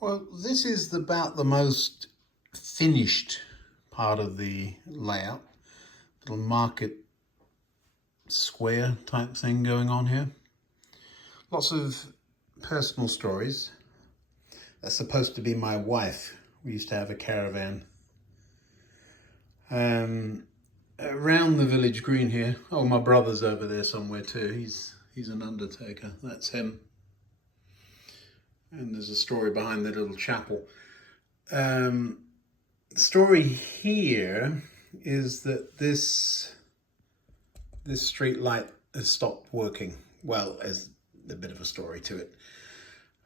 Well, this is about the most finished part of the layout. Little market square type thing going on here. Lots of personal stories. That's supposed to be my wife. We used to have a caravan. Around the village green here. Oh, my brother's over there somewhere too. He's an undertaker. That's him. And there's a story behind the little chapel. The story here is that this street light has stopped working. Well, there's a bit of a story to it.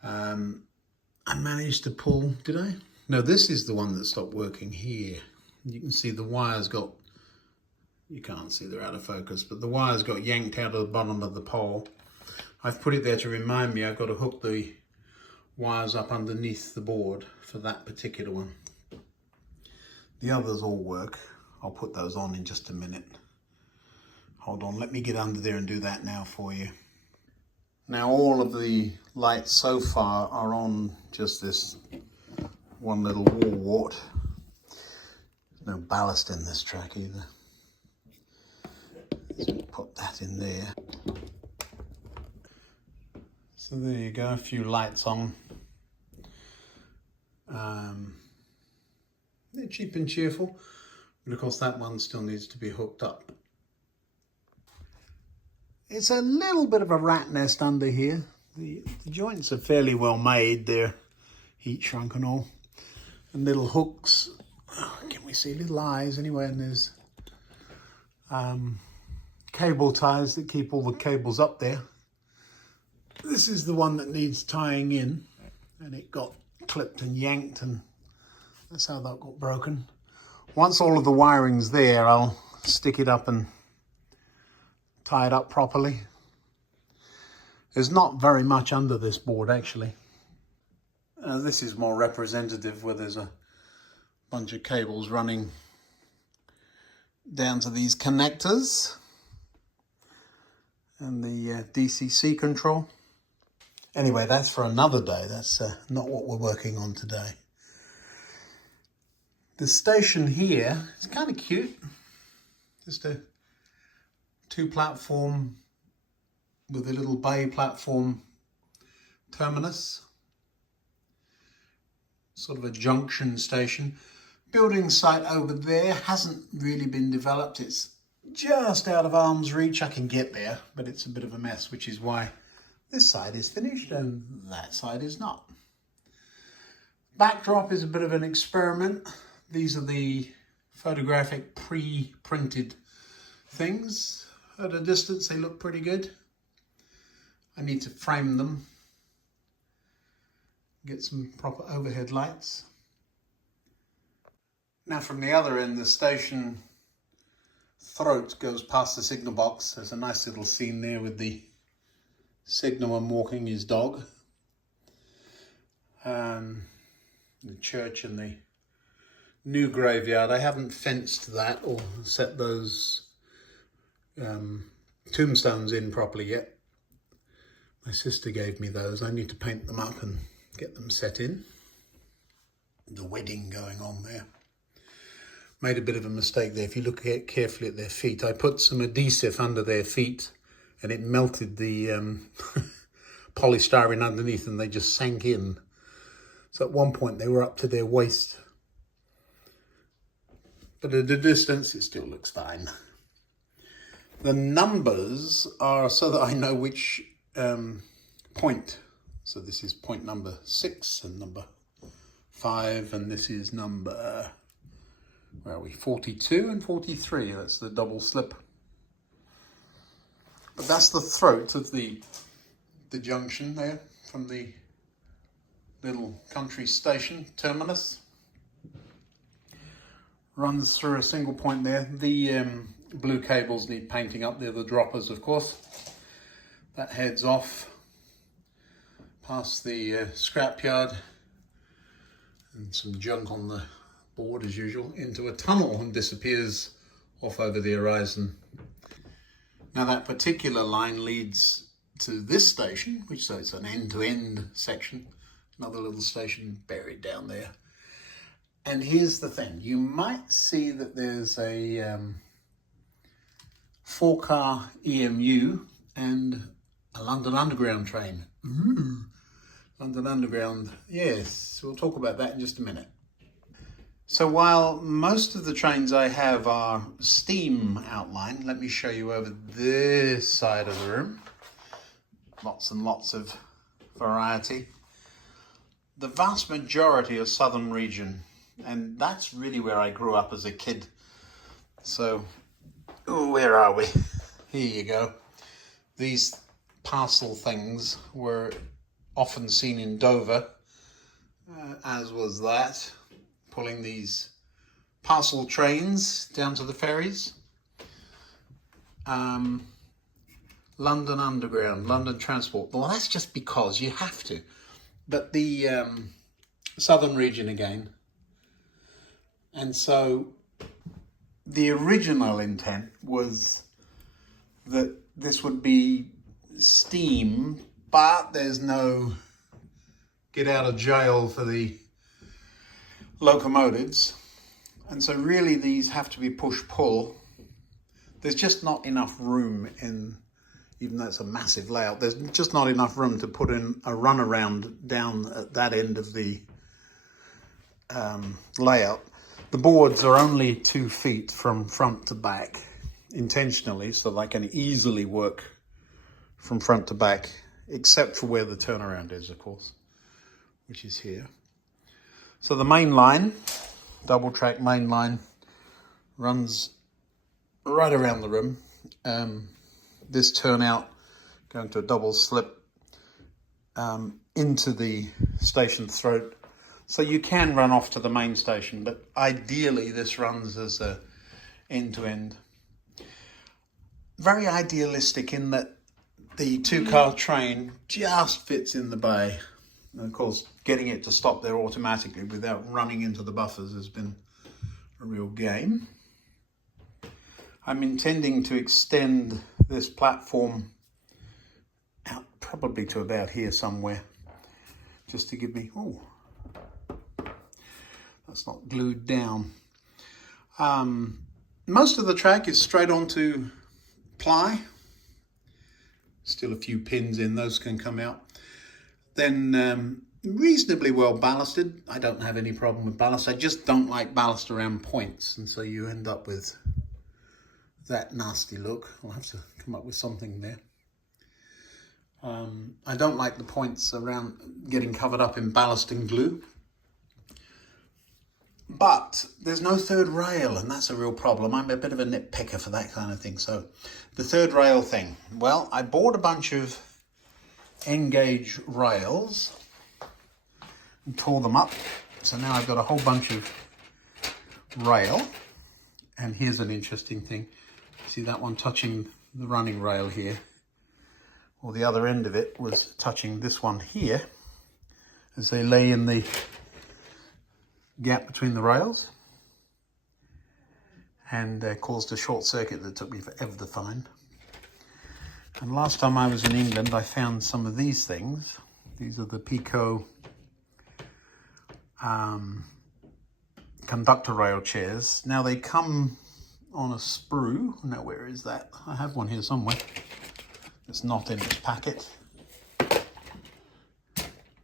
I managed to pull, did I? No, this is the one that stopped working here. You can see the wires got, you can't see, they're out of focus, but the wires got yanked out of the bottom of the pole. I've put it there to remind me I've got to hook the wires up underneath the board for that particular one. The others all work. I'll put those on in just a minute. Hold on, let me get under there and do that now for you. Now all of the lights so far are on just this one little wall wart. There's no ballast in this track either. So put that in there. So there you go, a few lights on. They're cheap and cheerful, but of course that one still needs to be hooked up. It's a little bit of a rat nest under here. The joints are fairly well made. They're heat shrunk and all. And little hooks, can we see little eyes anyway? And there's cable ties that keep all the cables up there. This is the one that needs tying in, and it got clipped and yanked, and that's how that got broken. Once all of the wiring's there, I'll stick it up and tie it up properly. There's not very much under this board actually. This is more representative, where there's a bunch of cables running down to these connectors and the DCC control. Anyway, that's for another day. That's not what we're working on today. The station here, it's kind of cute. Just a two platform with a little bay platform terminus. Sort of a junction station. Building site over there hasn't really been developed. It's just out of arm's reach. I can get there, but it's a bit of a mess, which is why this side is finished and that side is not. Backdrop is a bit of an experiment. These are the photographic pre-printed things. At a distance they look pretty good. I need to frame them, get some proper overhead lights. Now from the other end, the station throat goes past the signal box. There's a nice little scene there with the signalman walking his dog. The church and the new graveyard. I haven't fenced that or set those tombstones in properly yet. My sister gave me those. I need to paint them up and get them set in. The wedding going on there. Made a bit of a mistake there. If you look carefully at their feet, I put some adhesive under their feet and it melted the polystyrene underneath and they just sank in. So at one point they were up to their waist. But at a distance it still looks fine. The numbers are so that I know which point. So this is point number 6 and number 5, and this is number, where are we, 42 and 43. That's the double slip. But that's the throat of the junction there from the little country station terminus. Runs through a single point there. The blue cables need painting up. They're the droppers, of course. That heads off past the scrapyard and some junk on the board as usual, into a tunnel and disappears off over the horizon. Now that particular line leads to this station, which so it's an end-to-end section, Another little station buried down there. And here's the thing. You might see that there's a 4-car EMU and a London Underground train. Ooh. London Underground, yes, we'll talk about that in just a minute. So while most of the trains I have are steam outline, let me show you over this side of the room. Lots and lots of variety. The vast majority are southern region, and that's really where I grew up as a kid. So, where are we? Here you go. These parcel things were often seen in Dover, as was that. Pulling these parcel trains down to the ferries. London Underground, London Transport. Well, that's just because you have to. But the southern region again. And so the original intent was that this would be steam, but there's no get out of jail for the locomotives, and so really these have to be push-pull. There's just not enough room in, even though it's a massive layout, there's just not enough room to put in a runaround down at that end of the layout. The boards are only 2 feet from front to back, intentionally, so they can easily work from front to back, except for where the turnaround is, of course, which is here. So the main line, double track main line, runs right around the room. This turnout going to a double slip into the station throat. So you can run off to the main station, but ideally this runs as a end-to-end. Very idealistic in that the 2-car train just fits in the bay. And of course, getting it to stop there automatically without running into the buffers has been a real game. I'm intending to extend this platform out probably to about here somewhere, just to give me, oh, that's not glued down. Most of the track is straight onto ply. Still a few pins in, those can come out. Then reasonably well ballasted. I don't have any problem with ballast. I just don't like ballast around points, and so you end up with that nasty look. I'll have to come up with something there. I don't like the points around getting covered up in ballast and glue. But there's no third rail, and that's a real problem. I'm a bit of a nitpicker for that kind of thing. So the third rail thing. Well, I bought a bunch of N-gauge rails and tore them up. So now I've got a whole bunch of rail. And here's an interesting thing. See that one touching the running rail here? Or the other end of it was touching this one here as they lay in the gap between the rails, and caused a short circuit that took me forever to find. And last time I was in England, I found some of these things. These are the Pico conductor rail chairs. Now they come on a sprue. Now where is that? I have one here somewhere. It's not in this packet.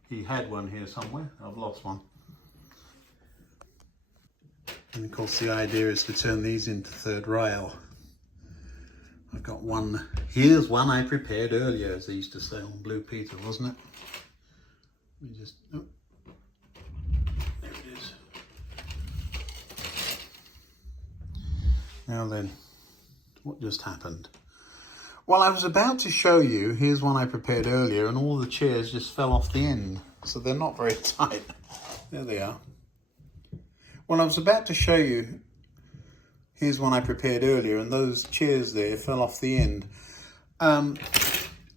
He had one here somewhere. I've lost one. And of course the idea is to turn these into third rail. I've got one, here's one I prepared earlier, as they used to say on Blue Peter, wasn't it? Let me just, oh, there it is. Now then, what just happened? Well, I was about to show you, here's one I prepared earlier, and all the chairs just fell off the end, so they're not very tight. There they are. Well, I was about to show you, here's one I prepared earlier, and those chairs there fell off the end. A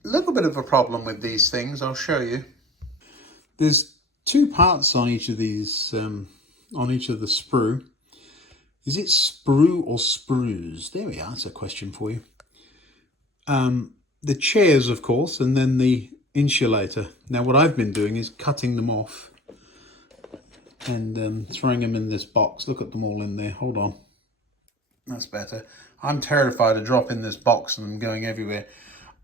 little bit of a problem with these things, I'll show you. There's 2 parts on each of these, on each of the sprue. Is it sprue or sprues? There we are, that's a question for you. The chairs, of course, and then the insulator. Now what I've been doing is cutting them off and throwing them in this box. Look at them all in there. Hold on. That's better. I'm terrified of dropping this box and them going everywhere.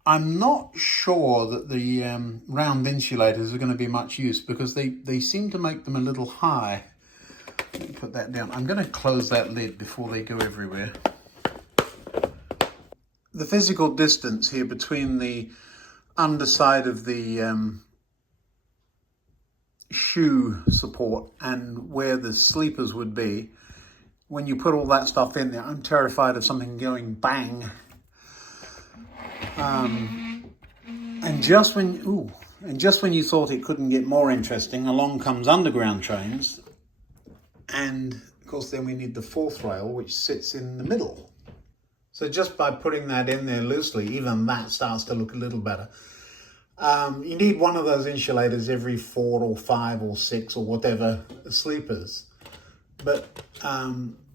I'm not sure that the round insulators are going to be much use because they seem to make them a little high. Let me put that down. I'm going to close that lid before they go everywhere. The physical distance here between the underside of the shoe support and where the sleepers would be, when you put all that stuff in there, I'm terrified of something going bang. And just when you thought it couldn't get more interesting, along comes underground trains, and of course then we need the fourth rail, which sits in the middle. So just by putting that in there loosely, even that starts to look a little better. You need one of those insulators every 4 or 5 or 6 or whatever sleepers, but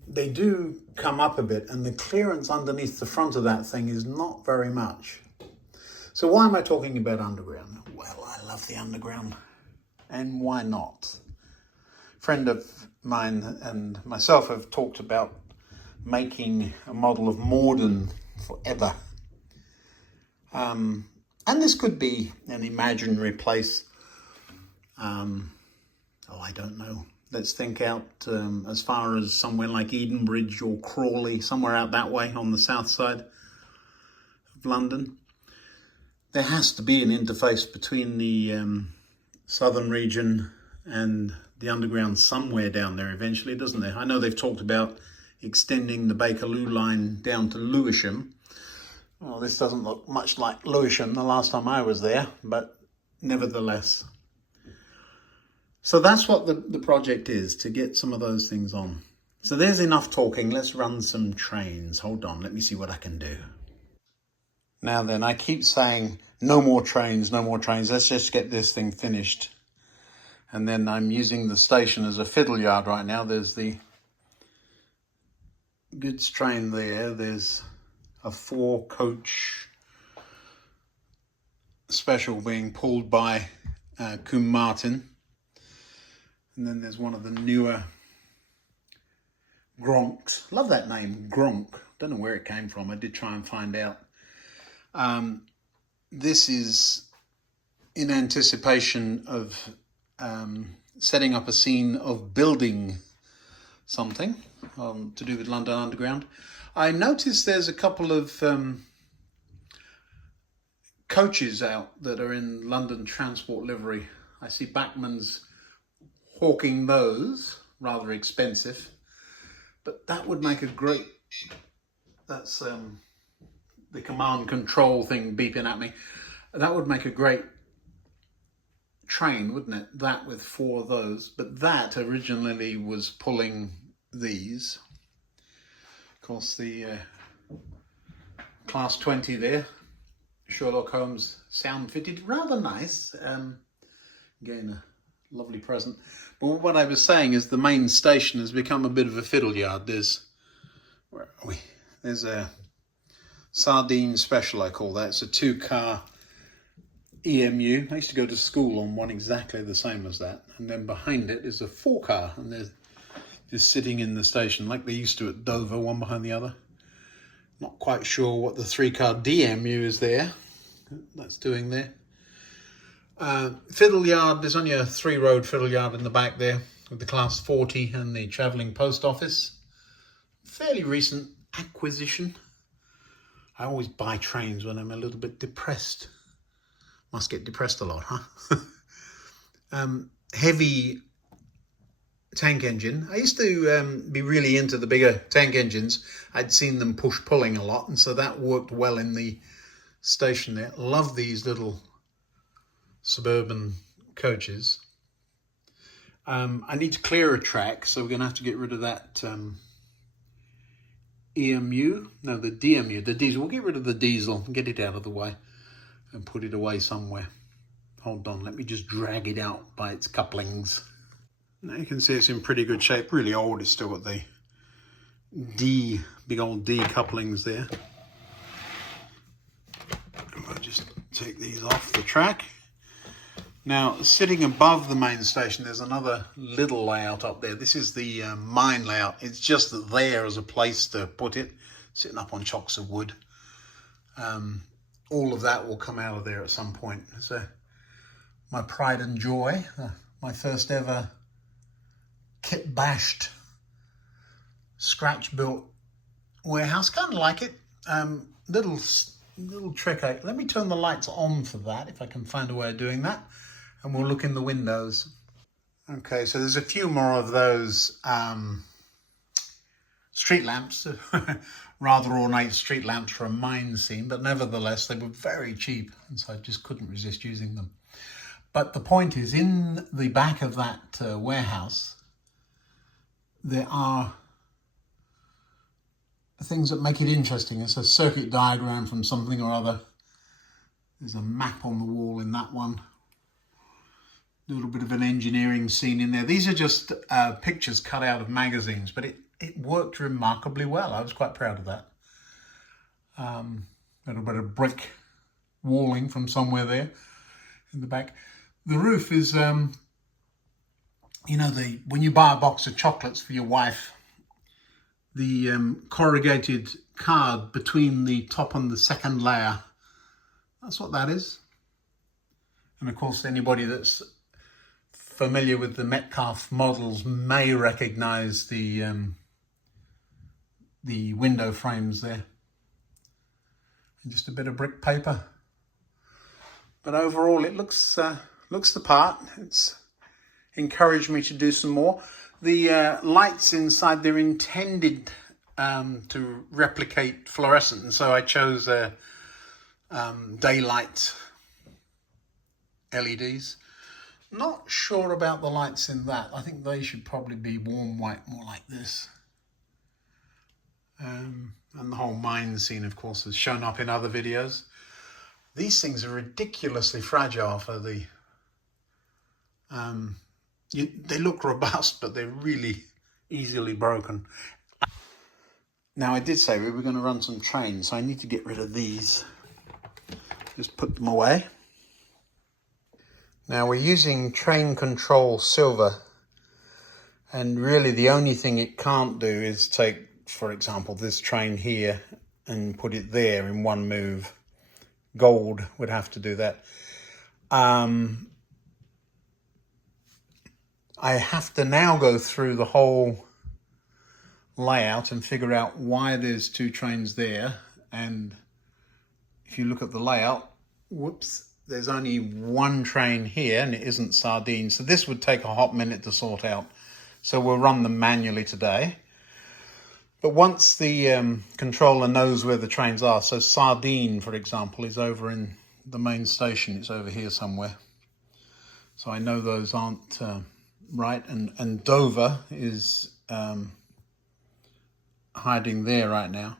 they do come up a bit, and the clearance underneath the front of that thing is not very much. So why am I talking about underground? Well, I love the underground, and why not? A friend of mine and myself have talked about making a model of Morden forever. And this could be an imaginary place. I don't know. Let's think out as far as somewhere like Edenbridge or Crawley, somewhere out that way on the south side of London. There has to be an interface between the southern region and the underground somewhere down there eventually, doesn't there? I know they've talked about extending the Bakerloo line down to Lewisham. Well, this doesn't look much like Lewisham the last time I was there, but nevertheless. So that's what the project is, to get some of those things on. So there's enough talking. Let's run some trains. Hold on, let me see what I can do. Now then, I keep saying no more trains, no more trains. Let's just get this thing finished. And then I'm using the station as a fiddle yard right now. There's the goods train there. There's a 4-coach special being pulled by Coombe Martin. And then there's one of the newer Gronks. Love that name, Gronk. Don't know where it came from. I did try and find out. This is in anticipation of setting up a scene of building something to do with London Underground. I noticed there's a couple of coaches out that are in London Transport livery. I see Bachmann's hawking those, rather expensive, but that would make a great, that's the command control thing beeping at me. That would make a great train, wouldn't it? That with 4 of those, but that originally was pulling these. Of course, the Class 20 there, Sherlock Holmes sound fitted, rather nice. Again, a lovely present. But what I was saying is the main station has become a bit of a fiddle yard. There's, where are we? There's a Sardine Special, I call that. It's a 2-car EMU. I used to go to school on one exactly the same as that. And then behind it is a 4-car, and they're just sitting in the station like they used to at Dover, one behind the other. Not quite sure what the 3-car DMU is there. That's doing there. Fiddle yard, there's only a 3-road fiddle yard in the back there with the Class 40 and the travelling post office. Fairly recent acquisition. I always buy trains when I'm a little bit depressed. Must get depressed a lot, huh? Heavy tank engine. I used to be really into the bigger tank engines. I'd seen them push-pulling a lot, and so that worked well in the station there. Love these little suburban coaches. I need to clear a track, so we're going to have to get rid of that EMU. No, the DMU, the diesel. We'll get rid of the diesel and get it out of the way and put it away somewhere. Hold on, let me just drag it out by its couplings. Now you can see it's in pretty good shape. Really old. It's still got the D, big old D couplings there. I'll just take these off the track. Now, sitting above the main station, there's another little layout up there. This is the mine layout. It's just that there as a place to put it, sitting up on chocks of wood. All of that will come out of there at some point. So my pride and joy, my first ever kit bashed, scratch built warehouse. Kind of like it. Little trick. Let me turn the lights on for that, if I can find a way of doing that. And we'll look in the windows. Okay, so there's a few more of those street lamps, rather ornate street lamps for a mine scene, but nevertheless, they were very cheap, and so I just couldn't resist using them. But the point is, in the back of that warehouse, there are things that make it interesting. It's a circuit diagram from something or other. There's a map on the wall in that one. A little bit of an engineering scene in there. These are just pictures cut out of magazines, but it worked remarkably well. I was quite proud of that. A little bit of brick walling from somewhere there in the back. The roof is, you know, when you buy a box of chocolates for your wife, the corrugated card between the top and the second layer, that's what that is. And of course, anybody that's familiar with the Metcalfe models may recognize the window frames there. And just a bit of brick paper. But overall, it looks the part. It's encouraged me to do some more. The lights inside, they're intended to replicate fluorescent, and so I chose daylight LEDs. Not sure about the lights in that. I think they should probably be warm white, more like this. And the whole mine scene, of course, has shown up in other videos. These things are ridiculously fragile for the... they look robust, but they're really easily broken. Now, I did say we were going to run some trains, so I need to get rid of these. Just put them away. Now, we're using train control silver, and really the only thing it can't do is take, for example, this train here and put it there in one move. Gold would have to do that. I have to now go through the whole layout and figure out why there's two trains there. And if you look at the layout, whoops, there's only one train here and it isn't sardine. So this would take a hot minute to sort out. So we'll run them manually today. But once the controller knows where the trains are, so sardine, for example, is over in the main station. It's over here somewhere. So I know those aren't right. And Dover is hiding there right now.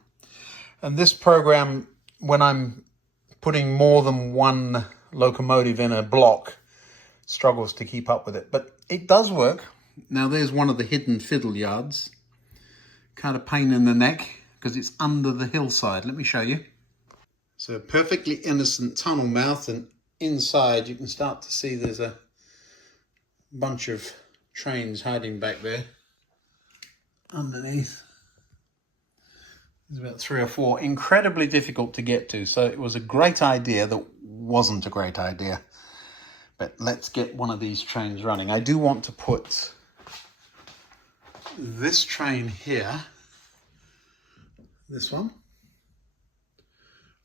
And this program, when I'm putting more than one locomotive in a block, struggles to keep up with it. But it does work. Now there's one of the hidden fiddle yards. Kind of pain in the neck because it's under the hillside. Let me show you. So a perfectly innocent tunnel mouth, and inside you can start to see there's a bunch of trains hiding back there underneath. There's about 3 or 4, incredibly difficult to get to. So it was a great idea that wasn't a great idea. But let's get one of these trains running. I do want to put this train here, this one,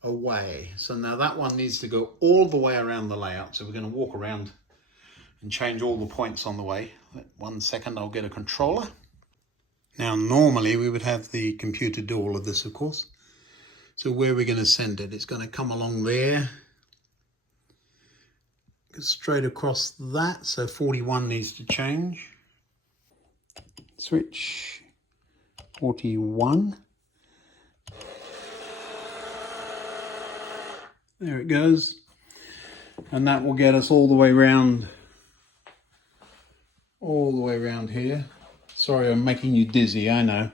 away. So now that one needs to go all the way around the layout. So we're going to walk around and change all the points on the way. 1 second, I'll get a controller. Now, normally we would have the computer do all of this, of course. So where are we going to send it? It's going to come along there. Go straight across that. So 41 needs to change. Switch 41. There it goes. And that will get us all the way around here. Sorry, I'm making you dizzy, I know.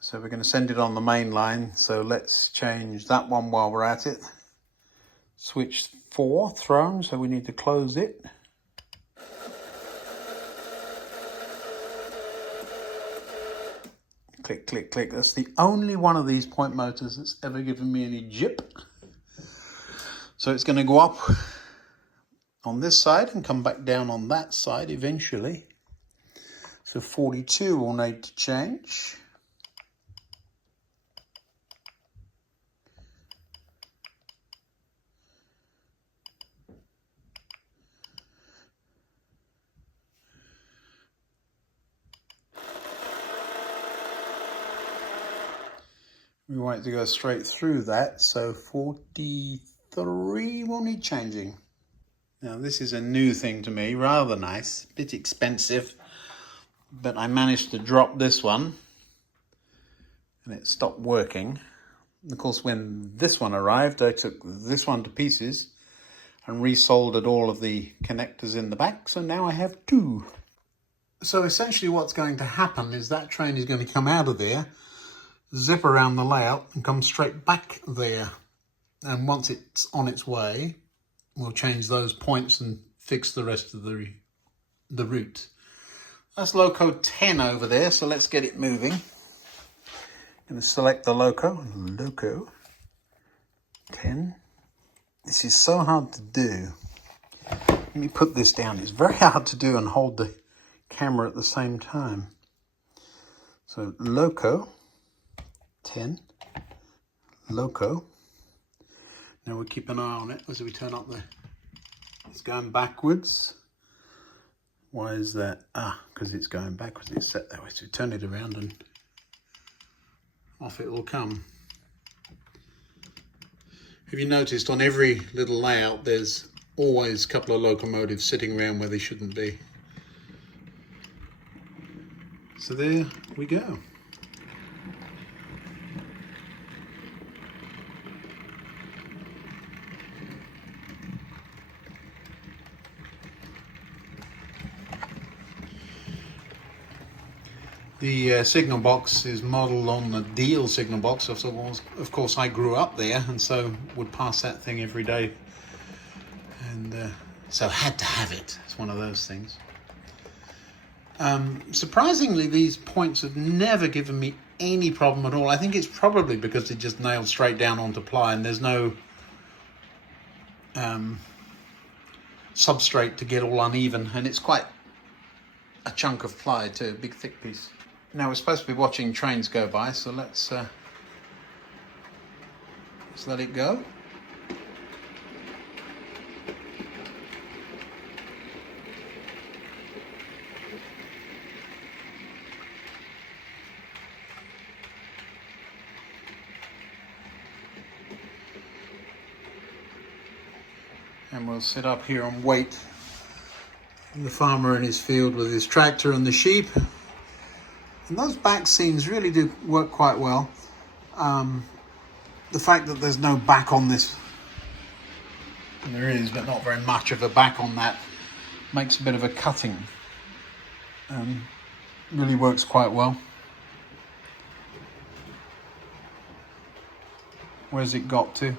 So we're going to send it on the main line. So let's change that one while we're at it. Switch 4 thrown, so we need to close it. Click, click, click. That's the only one of these point motors that's ever given me any jip. So it's going to go up on this side and come back down on that side eventually. So 42 will need to change. We want it to go straight through that, so 43 will need changing. Now this is a new thing to me, rather nice, a bit expensive, but I managed to drop this one and it stopped working. And of course, when this one arrived, I took this one to pieces and resoldered all of the connectors in the back, so now I have 2. So essentially what's going to happen is that train is going to come out of there, zip around the layout and come straight back there. And once it's on its way, we'll change those points and fix the rest of the route. That's loco 10 over there, so let's get it moving. I'm going to select the loco 10. This is so hard to do. Let me put this down. It's very hard to do and hold the camera at the same time. So loco 10, loco. Now we'll keep an eye on it as we turn up there. It's going backwards. Why is that? Because it's going backwards. It's set that way. So we turn it around and off it will come. Have you noticed on every little layout there's always a couple of locomotives sitting around where they shouldn't be? So there we go. The signal box is modelled on the Deal signal box. Of course, I grew up there and so would pass that thing every day. And so had to have it. It's one of those things. Surprisingly, these points have never given me any problem at all. I think it's probably because they're just nailed straight down onto ply and there's no substrate to get all uneven. And it's quite a chunk of ply too, a big thick piece. Now we're supposed to be watching trains go by, so let's let it go. And we'll sit up here and wait. And the farmer in his field with his tractor and the sheep. And those back seams really do work quite well. The fact that there's no back on this, and there is, but not very much of a back on that, makes a bit of a cutting. Really works quite well. Where's it got to?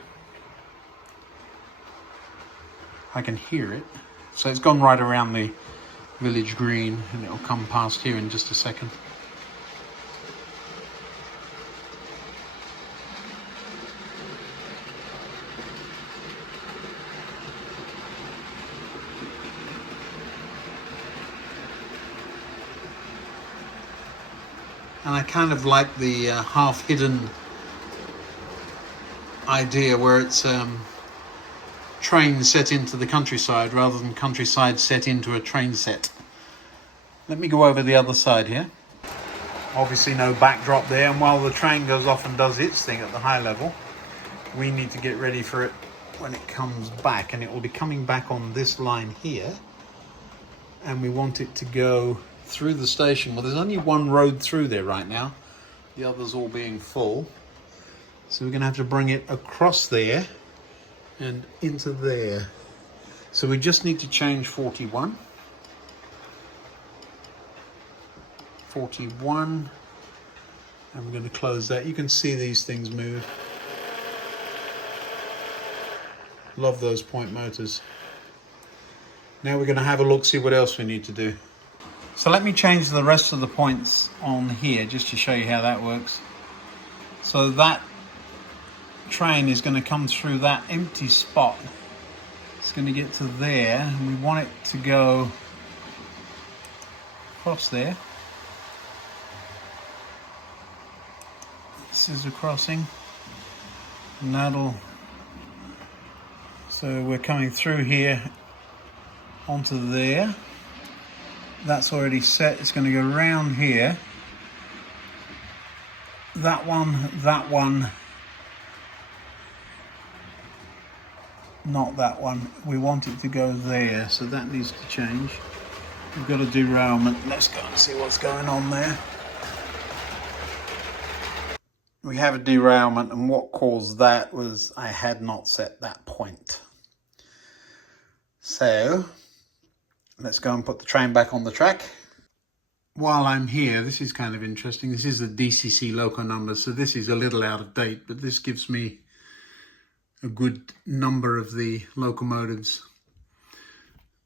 I can hear it. So it's gone right around the village green and it'll come past here in just a second. And I kind of like the half-hidden idea where it's train set into the countryside rather than countryside set into a train set. Let me go over the other side here. Obviously no backdrop there, and while the train goes off and does its thing at the high level, we need to get ready for it when it comes back, and it will be coming back on this line here, and we want it to go through the station. Well, there's only one road through there right now, the others all being full, so we're going to have to bring it across there and into there. So we just need to change 41, and we're going to close that. You can see these things move. Love those point motors. Now we're going to have a look, see what else we need to do. So let me change the rest of the points on here just to show you how that works. So that train is going to come through that empty spot. It's going to get to there, and we want it to go across there. This is a crossing, and that'll, so we're coming through here onto there. That's already set. It's going to go around here. That one, not that one. We want it to go there, so that needs to change. We've got a derailment. Let's go and see what's going on there. We have a derailment, and what caused that was I had not set that point. So let's go and put the train back on the track. While I'm here, this is kind of interesting. This is the DCC loco number, so this is a little out of date, but this gives me a good number of the locomotives.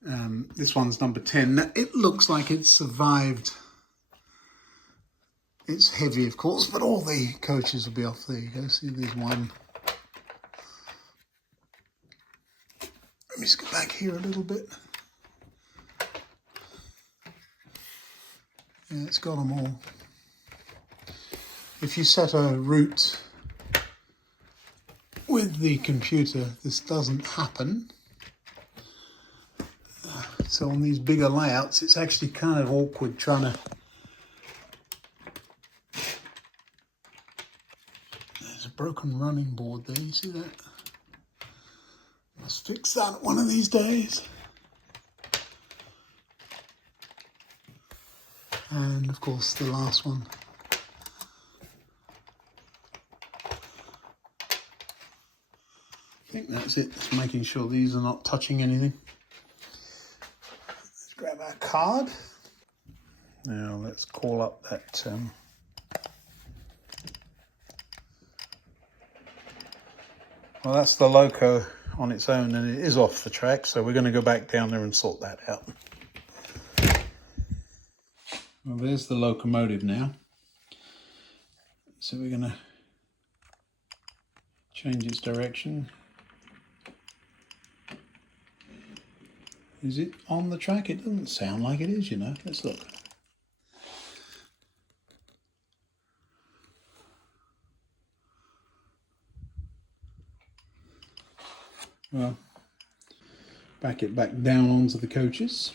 This one's number 10. Now, it looks like it's survived. It's heavy, of course, but all the coaches will be off. There you go. See, there's one. Let me just go back here a little bit. Yeah, it's got them all. If you set a route with the computer, this doesn't happen. So on these bigger layouts, it's actually kind of awkward trying to... There's a broken running board there, you see that? Must fix that one of these days. And of course the last one. I think that's it, just making sure these are not touching anything. Let's grab our card. Now let's call up that well, that's the loco on its own, and it is off the track, so we're going to go back down there and sort that out. Well, there's the locomotive now. So we're going to change its direction. Is it on the track? It doesn't sound like it is, you know. Let's look. Well, back it back down onto the coaches.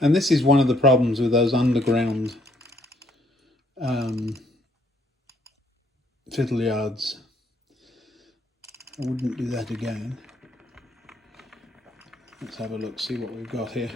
And this is one of the problems with those underground fiddle yards. I wouldn't do that again. Let's have a look, see what we've got here.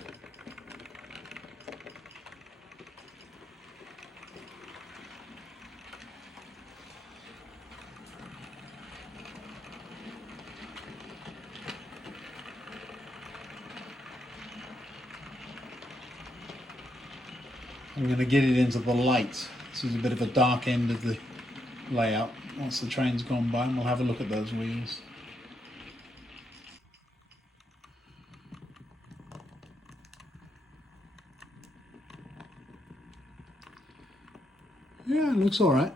I'm going to get it into the light. This is a bit of a dark end of the layout. Once the train's gone by, and we'll have a look at those wheels. Yeah, it looks all right.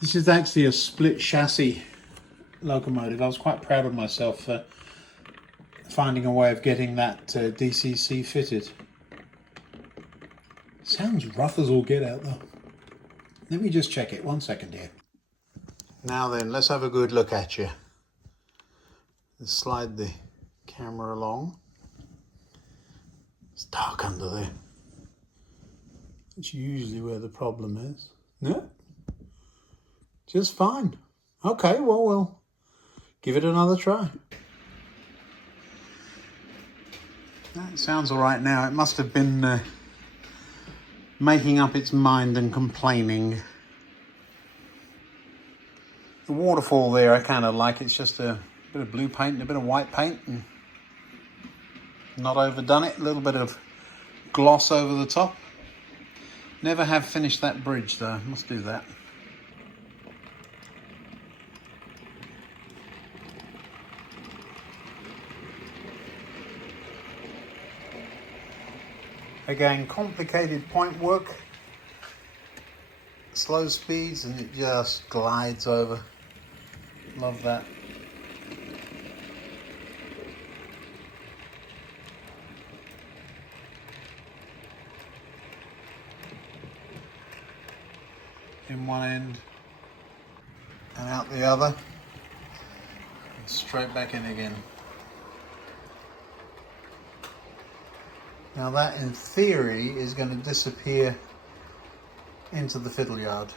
This is actually a split chassis locomotive. I was quite proud of myself for finding a way of getting that DCC fitted. Sounds rough as all get out though. Let me just check it, 1 second here. Now then, let's have a good look at you. Let's slide the camera along. It's dark under there. It's usually where the problem is. No? Just fine. Okay, well, we'll give it another try. That sounds all right now. It must have been making up its mind and complaining. The waterfall there I kind of like. It's just a bit of blue paint and a bit of white paint, and not overdone it. A little bit of gloss over the top. Never have finished that bridge though, must do that. Again, complicated point work, slow speeds, and it just glides over. Love that. In one end and out the other, and straight back in again. Now that in theory is going to disappear into the fiddle yard.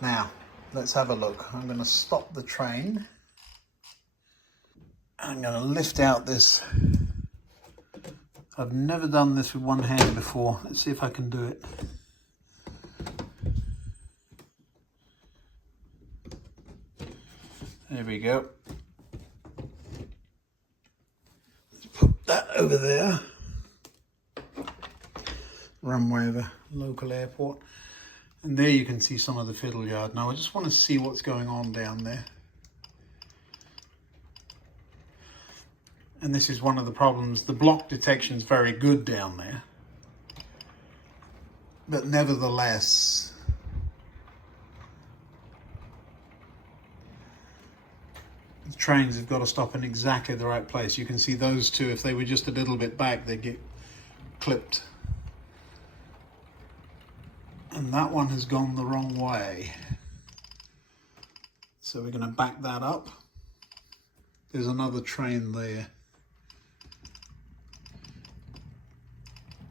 Now let's have a look. I'm going to stop the train. I'm going to lift out this. I've never done this with one hand before. Let's see if I can do it. There we go. Let's put that over there. Runway of a local airport. And there you can see some of the fiddle yard. Now I just want to see what's going on down there. And this is one of the problems. The block detection is very good down there. But nevertheless, the trains have got to stop in exactly the right place. You can see those two, if they were just a little bit back, they'd get clipped. And that one has gone the wrong way. So we're going to back that up. There's another train there.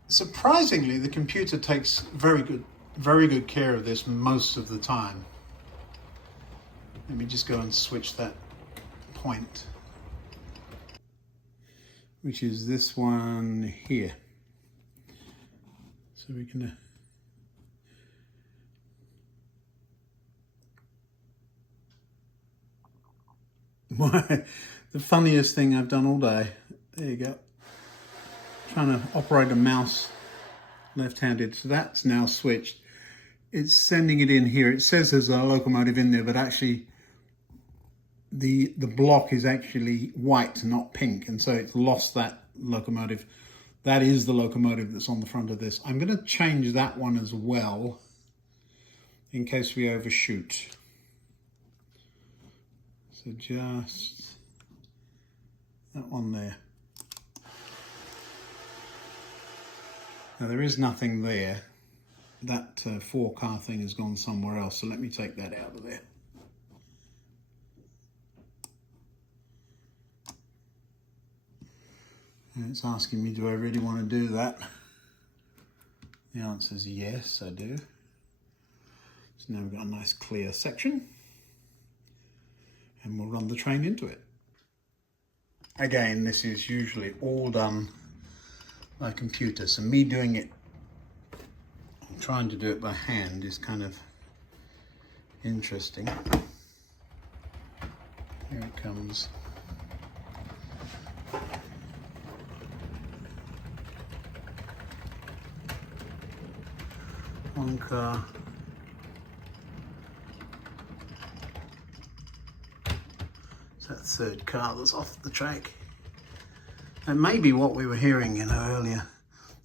Surprisingly, the computer takes very good care of this most of the time. Let me just go and switch that point, which is this one here. So we can the funniest thing I've done all day. There you go. Trying to operate a mouse left-handed, so that's now switched. It's sending it in here. It says there's a locomotive in there, but actually the block is actually white, not pink, and so it's lost that locomotive. That is the locomotive that's on the front of this. I'm going to change that one as well in case we overshoot. So just that one there. Now there is nothing there. That 4-car thing has gone somewhere else, so let me take that out of there. And it's asking me, do I really want to do that? The answer is yes, I do. So now we've got a nice clear section. And we'll run the train into it. Again, this is usually all done by computer, so me doing it, trying to do it by hand is kind of interesting. Here it comes. One car. It's that third car that's off the track. That may be what we were hearing, you know, earlier.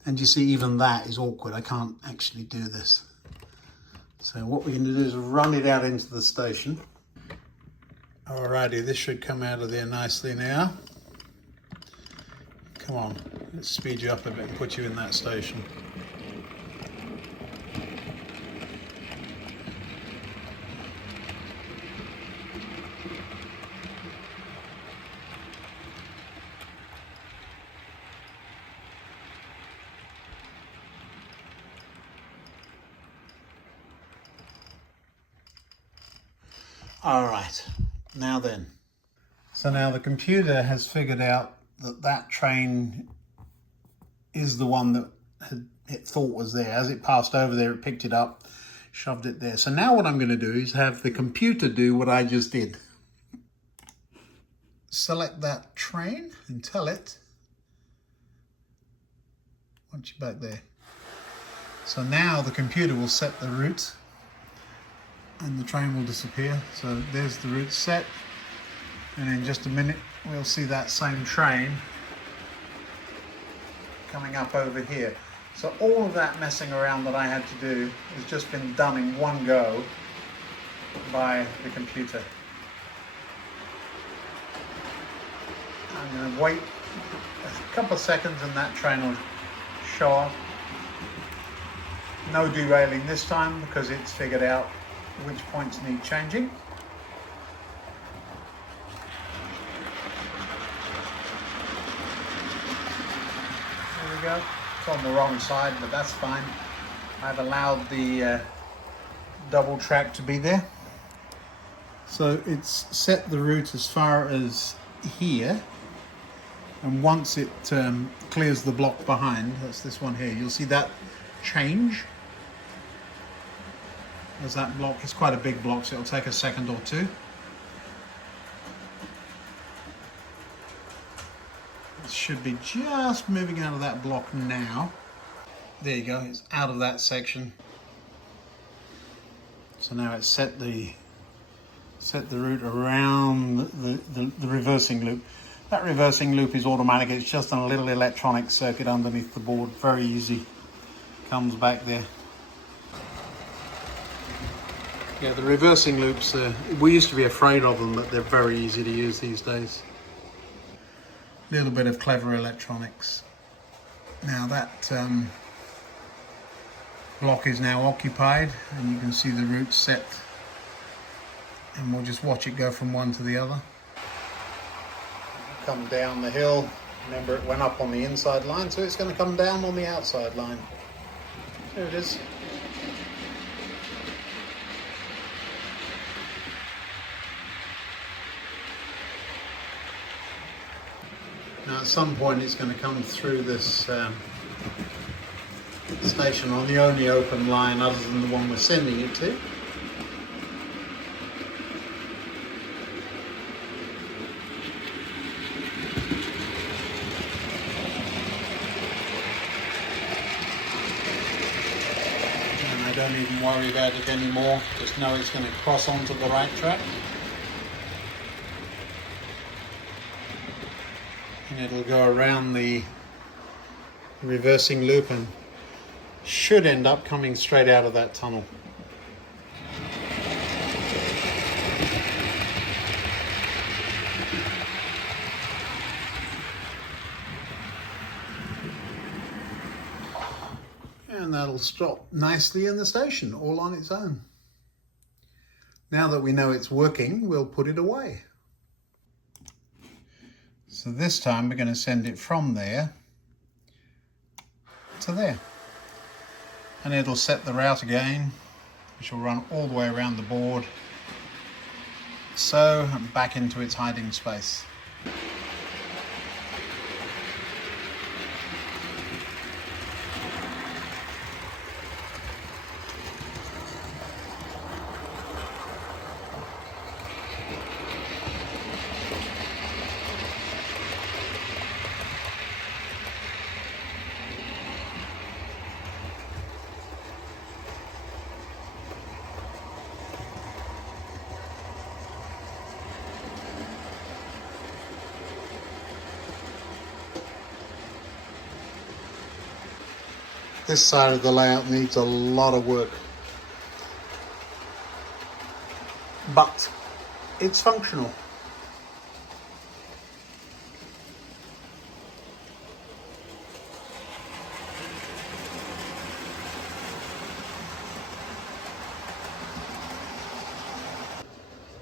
And you see, even that is awkward. I can't actually do this. So what we're going to do is run it out into the station. Alrighty, this should come out of there nicely now. Come on, let's speed you up a bit and put you in that station. All right, now then. So now the computer has figured out that that train is the one that it thought was there. As it passed over there, it picked it up, shoved it there. So now what I'm going to do is have the computer do what I just did. Select that train and tell it, once you're back there, So now the computer will set the route and the train will disappear. So there's the route set, and in just a minute we'll see that same train coming up over here. So all of that messing around that I had to do has just been done in one go by the computer. I'm going to wait a couple of seconds and that train will show up. No derailing this time because it's figured out which points need changing. There we go. It's on the wrong side, but that's fine. I've allowed the double track to be there. So it's set the route as far as here, and once it clears the block behind, that's this one here, you'll see that change. As that block, it's quite a big block, so it'll take a second or two. It should be just moving out of that block now. There you go, it's out of that section. So now it's set the route around the reversing loop. That reversing loop is automatic, it's just a little electronic circuit underneath the board, very easy. Comes back there. Yeah, the reversing loops, we used to be afraid of them, but they're very easy to use these days. Little bit of clever electronics. Now that block is now occupied, and you can see the route set, and we'll just watch it go from one to the other. Come down the hill. Remember, it went up on the inside line, so it's going to come down on the outside line. There it is. Now at some point it's going to come through this station on the only open line other than the one we're sending it to. And I don't even worry about it anymore, just know it's going to cross onto the right track. And it'll go around the reversing loop and should end up coming straight out of that tunnel. And that'll stop nicely in the station, all on its own. Now that we know it's working, we'll put it away. So this time we're going to send it from there to there. And it'll set the route again, which will run all the way around the board. So, and back into its hiding space. This side of the layout needs a lot of work, but it's functional.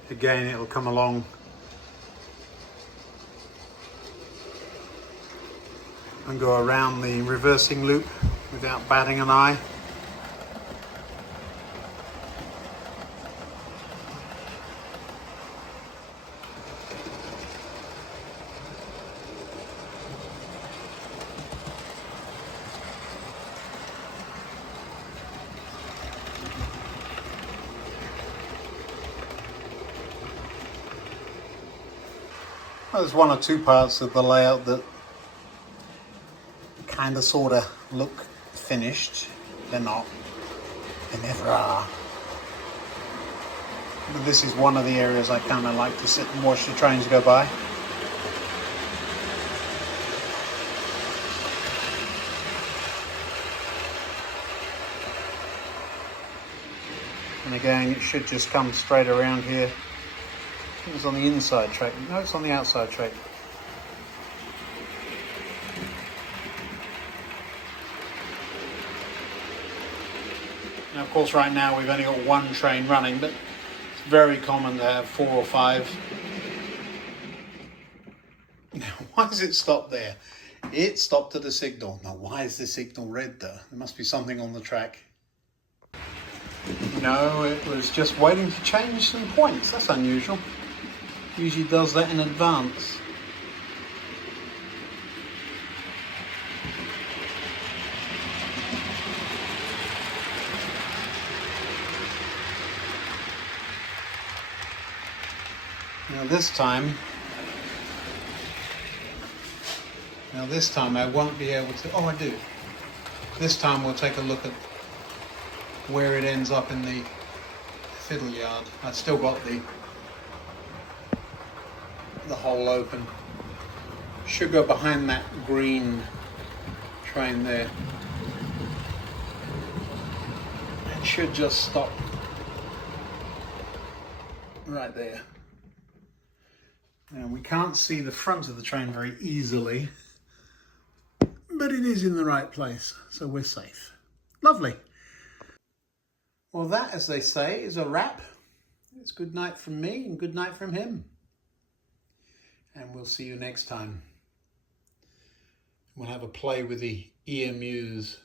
Again, it'll come along and go around the reversing loop without batting an eye. There's one or two parts of the layout that kind of sort of look finished. They're not. They never are. But this is one of the areas I kind of like to sit and watch the trains go by. And again, it should just come straight around here. I think it's on the inside track. No, it's on the outside track. Now, of course, right now we've only got one train running, but it's very common to have 4 or 5. Now, why does it stop there? It stopped at a signal. Now, why is the signal red though? There must be something on the track. No, it was just waiting to change some points. That's unusual. Usually does that in advance. Now this time I won't be able to, oh I do. This time we'll take a look at where it ends up in the fiddle yard. I've still got the hole open. Should go behind that green train there. It should just stop right there. Now we can't see the front of the train very easily, but it is in the right place, so we're safe. Lovely. Well, that, as they say, is a wrap. It's good night from me and good night from him. And we'll see you next time. We'll have a play with the EMUs.